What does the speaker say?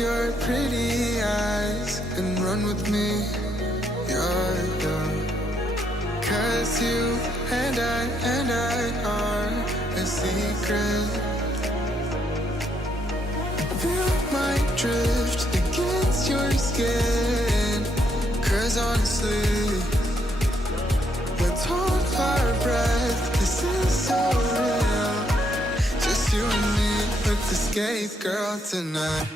your pretty eyes and run with me, yeah, yeah. 'Cause you and I are a secret. Feel my drift against your skin. 'Cause honestly, let's hold our breath. This is so real. Just you and me, let's escape, girl, tonight.